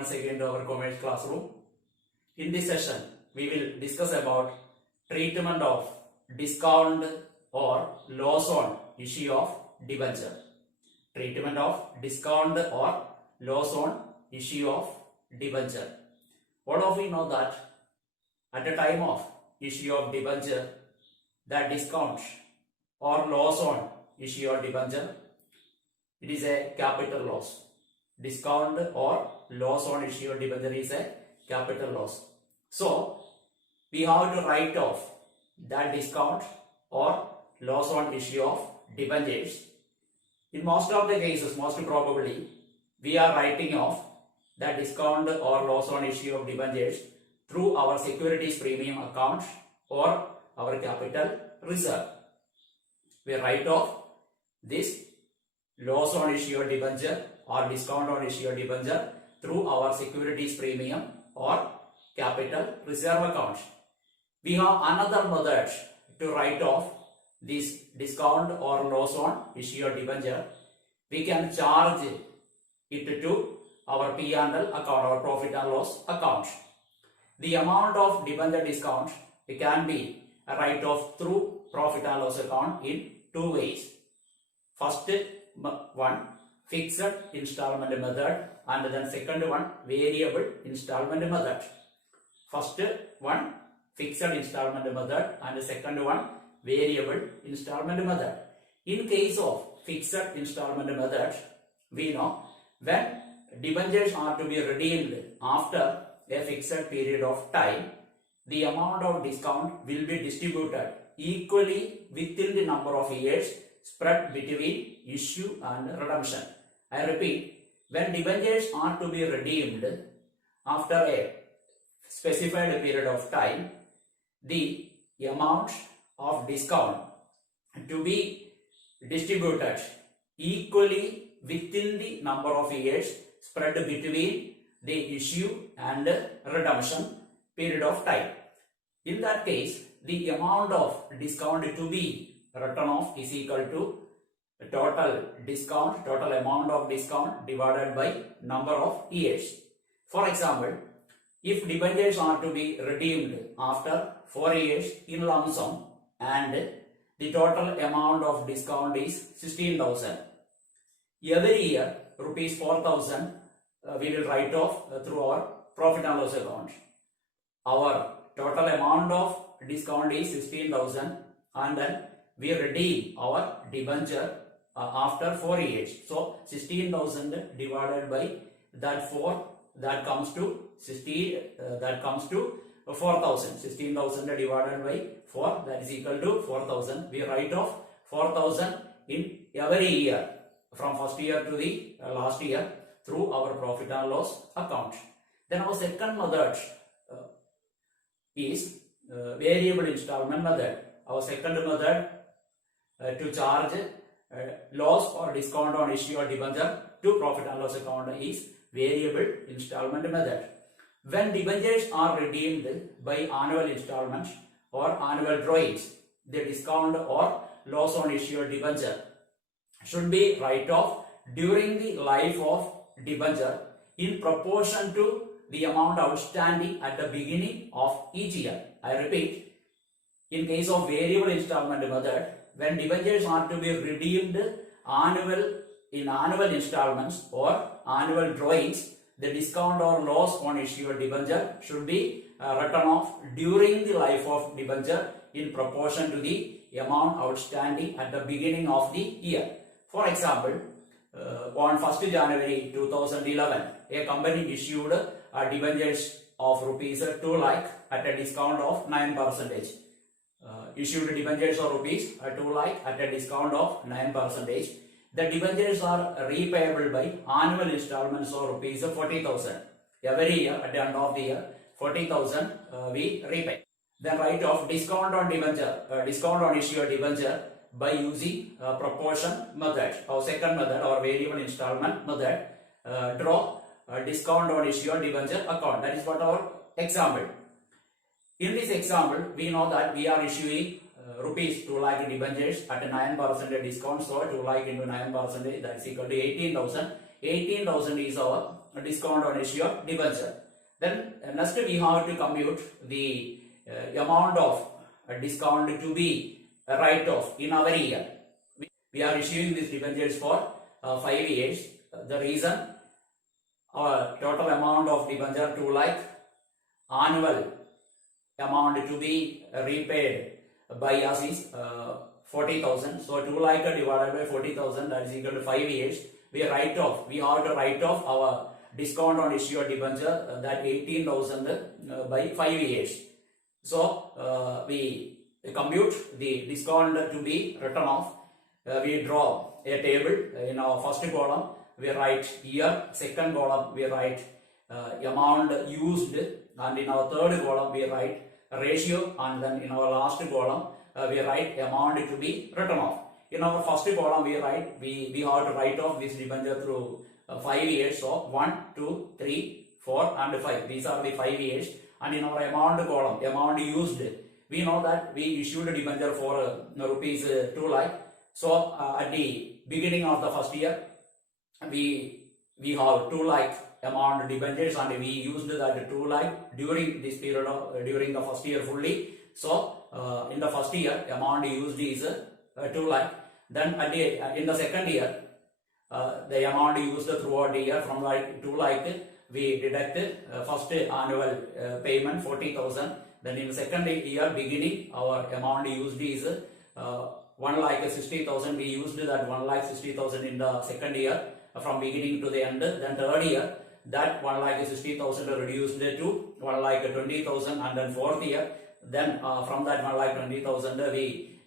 once again to our commerce classroom. In this session, we will discuss about treatment of discount or loss on issue of debenture. Treatment of discount or loss on issue of debenture. All of you know that at the time of issue of debenture, that discount or loss on issue of debenture, it is a capital loss. Discount or loss on issue of debenture is a capital loss. So, we have to write off that discount or loss on issue of debentures. In most of the cases, most probably, we are writing off that discount or loss on issue of debentures through our securities premium account or our capital reserve. We write off this loss on issue of debenture or discount on issue of debenture through our securities premium or capital reserve account. We have another method to write off this discount or loss on issue of debenture. We can charge it to our P&L account, our profit and loss account. The amount of debenture discount can be write off through profit and loss account in two ways. First one, fixed installment method, and then second one, variable installment method. First one, fixed installment method, and the second one, variable installment method. In case of fixed installment method, we know when debentures are to be redeemed after a fixed period of time, the amount of discount will be distributed equally within the number of years spread between issue and redemption. I repeat, when debentures are to be redeemed after a specified period of time, the amount of discount to be distributed equally within the number of years spread between the issue and redemption period of time. In that case, the amount of discount to be written off is equal to total discount, total amount of discount divided by number of years. For example, if debentures are to be redeemed after 4 years in lump sum and the total amount of discount is 16,000, every year rupees 4,000 we will write off through our profit and loss account. Our total amount of discount is 16,000 and then we redeem our debenture after 4 years. So 16,000 divided by that 4, that comes to 4,000. 16,000 divided by 4, that is equal to 4,000. We write off 4,000 in every year from first year to the last year through our profit and loss account. Then our second method is variable installment method. Our second method to charge loss or discount on issue or debenture to profit and loss account is variable installment method. When debentures are redeemed by annual installments or annual drawings, the discount or loss on issue or debenture should be write off during the life of debenture in proportion to the amount outstanding at the beginning of each year. I repeat, in case of variable installment method, when debentures are to be redeemed in annual installments or annual drawings, the discount or loss on issue of debenture should be written off during the life of debenture in proportion to the amount outstanding at the beginning of the year. For example, on 1st January 2011, a company issued debentures of rupees 2 lakh at a discount of 9%. Issued debentures of rupees 2 lakh at a discount of 9%. The debentures are repayable by annual installments of rupees 40,000. Every year at the end of the year, 40,000 we repay. Then write off discount on debenture, discount on issue of debenture by using proportion method. Our second method, our variable installment method, draw discount on issue of debenture account. That is what our example. In this example, we know that we are issuing rupees 2 lakh debentures at a 9% discount. So 2 lakh into 9%, that is equal to 18,000. 18,000 is our discount on issue of debenture. Then next we have to compute the amount of discount to be write off in our year. We are issuing these debentures for 5 years. The reason our total amount of debenture 2 lakh, annual amount to be repaid by us is 40,000. So 2 lakh divided by 40,000, that is equal to 5 years. We have to write off our discount on issue of debenture, that 18,000 by 5 years. So we compute the discount to be written off. We draw a table. In our first column we write year, second column we write amount used, and in our third column we write ratio, and then in our last column we write amount to be written off. In our first column we have to write off this debenture through 5 years. So 1, 2, 3, 4 and 5. These are the 5 years. And in our amount column, amount used, we know that we issued a debenture for rupees 2 lakh. So at the beginning of the first year, we have 2 lakh amount debentures, and we used that 2 lakh during this period of during the first year fully. So in the first year, amount used is 2 lakh. Then in the second year, the amount used throughout the year from 2 lakh, we deduct first annual payment 40,000. Then in the second year beginning, our amount used is 1,60,000. We used that 1,60,000 in the second year from beginning to the end. Then third year, that 1,60,000 reduced to 1,20,000, and then fourth year, then from that 1,20,000 we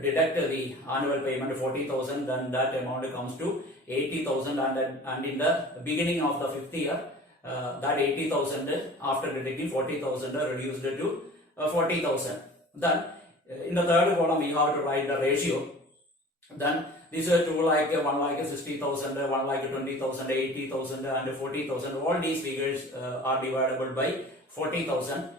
deduct the annual payment 40,000. Then that amount comes to 80,000, and in the beginning of the fifth year, that 80,000 after deducting 40,000 reduced to 40,000. Then in the third column we have to write the ratio. Then these are 2 lakh, 1,60,000, 1,20,000, 80,000 and 40,000. All these figures are divisible by 40,000.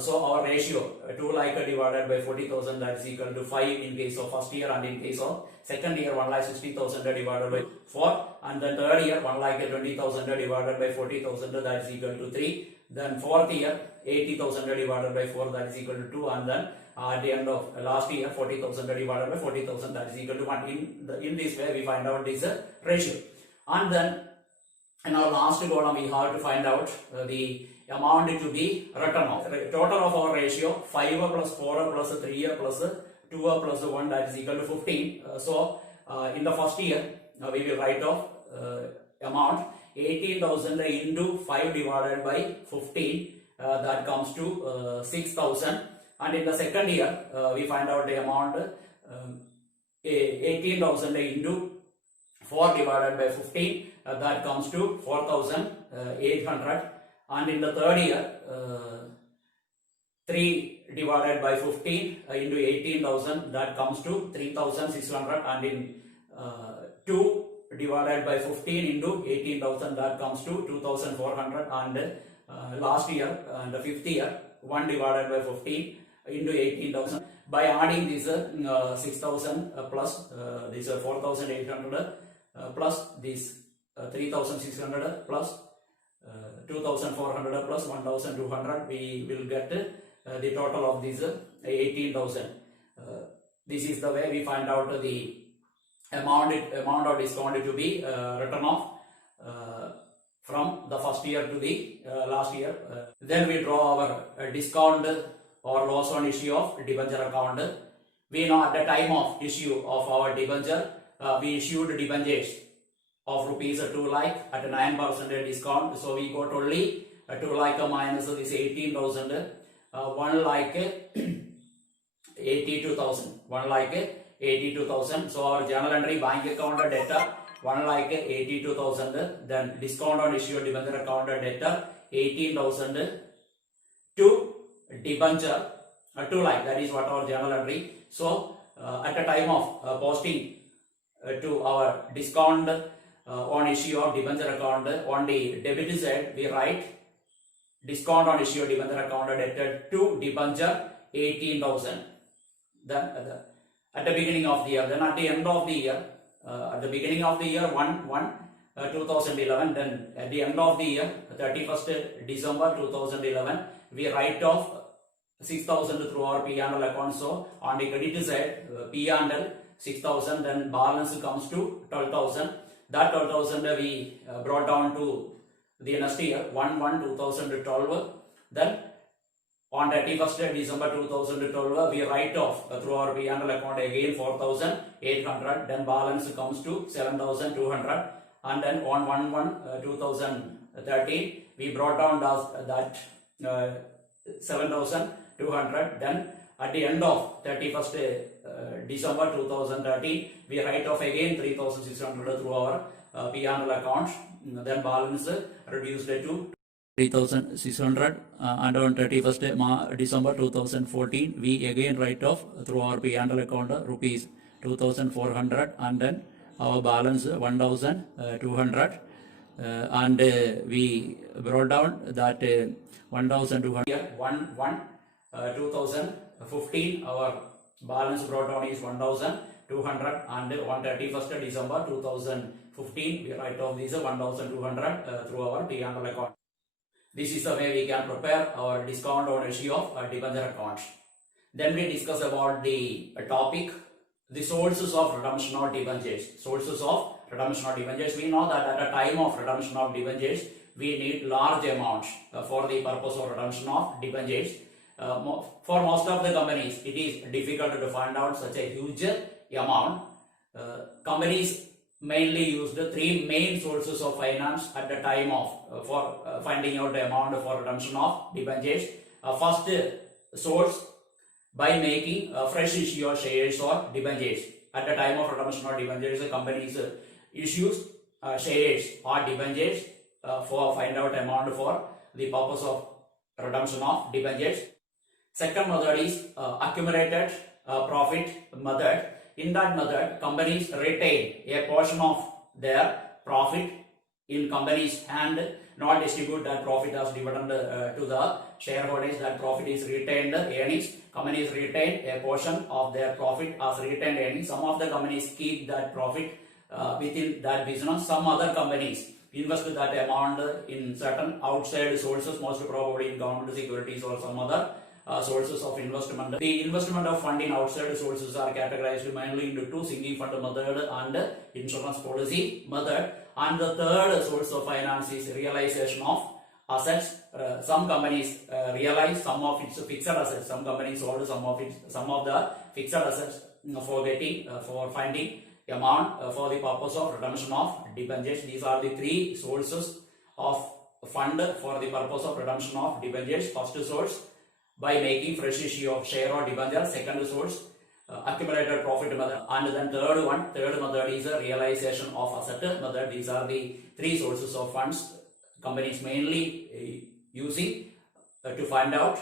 So our ratio 2 lakh divided by 40,000, that is equal to 5 in case of first year, and in case of second year 1,60,000 divided by 4, and then third year 1,20,000 divided by 40,000, that is equal to 3. Then fourth year 80,000 divided by 4, that is equal to 2, and then at the end of last year 40,000 divided by 40,000, that is equal to 1. In this way we find out this ratio. And then in our last column we have to find out the amount to be written off. Total of our ratio 5 plus 4 plus 3 plus 2 plus 1, that is equal to 15. So in the first year we will write off amount 18,000 into 5 divided by 15, that comes to 6,000. And in the second year we find out the amount 18,000 into 4 divided by 15, that comes to 4,800. And in the third year 3 divided by 15 into 18,000, that comes to 3,600. And in 2 divided by 15 into 18,000, that comes to 2,400. And last year and the fifth year 1 divided by 15 into 18,000. By adding this 6,000 plus this 4,800 plus this 3,600 plus 2,400 plus 1,200, we will get the total of these 18,000. This is the way we find out the amount of discount to be written off from the first year to the last year. Then we draw our discount or loss on issue of debenture account. We know at the time of issue of our debenture, we issued debentures of rupees 2 lakh at a 9% discount. So we got only 2 lakh minus this 18,000, 1 lakh 82,000. 1 lakh 82,000. So our journal entry bank account debtor 1 lakh 82,000. Then discount on issue debenture account debtor 18,000 to debenture 2 lakh. That is what our journal entry. So at the time of posting to our discount on issue of debenture account, on the debit side we write discount on issue of debenture account debtor to debenture 18,000. Then at the beginning of the year, then at the end of the year, at the beginning of the year 1 2011. Then at the end of the year, 31st December 2011, we write off 6,000 through our P&L account. So on the credit side, P&L 6,000, then balance comes to 12,000. That 12,000 we brought down to the next year, 1/1/2012. Then on 31st December 2012, we write off through our P&L account again 4,800. Then balance comes to 7,200. And then on 1/1/2013, we brought down that 7,200. Then at the end of 31st December 2013, we write off again 3,600 through our P&L account. Then balance reduced to 3,600. And on 31st December 2014, we again write off through our P&L account rupees 2,400, and then our balance 1,200. And we brought down that 1,200. 1/1/2015, our balance brought down is 1,200, and on 31st December 2015, we write off these 1,200 through our P&L account. This is the way we can prepare our discount on issue of debenture account. Then we discuss about the topic, the sources of redemption of debentures. Sources of redemption of debentures. We know that at a time of redemption of debentures, we need large amounts for the purpose of redemption of debentures. For most of the companies, it is difficult to find out such a huge amount. Companies mainly used three main sources of finance at the time of for finding out the amount for redemption of debentures. First source, by making a fresh issue of shares or debentures. At the time of redemption of debentures, the companies issues shares or debentures for find out amount for the purpose of redemption of debentures. Second method is accumulated profit method. In that method, companies retain a portion of their profit in company's hand, not distribute that profit as dividend to the shareholders. That profit is retained earnings. Companies retain a portion of their profit as retained earnings. Some of the companies keep that profit within that business. Some other companies invest that amount in certain outside sources, most probably in government securities or some other sources of investment. The investment of fund in outside sources are categorized mainly into two: single fund method and insurance policy method. And the third source of finance is realization of assets. Some companies realize some of its fixed assets. Some companies sold some of the fixed assets for finding amount for the purpose of redemption of debentures. These are the three sources of fund for the purpose of redemption of debentures. First source, by making fresh issue of share or debenture. Second source, accumulated profit method. And then third method is a realization of asset method. These are the three sources of funds companies mainly using to find out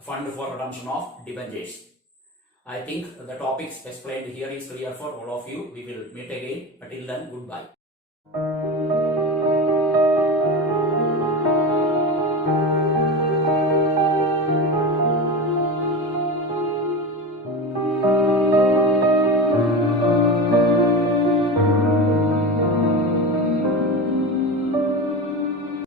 fund for redemption of debentures. I think the topics explained here is clear for all of you. We will meet again. Until then, goodbye.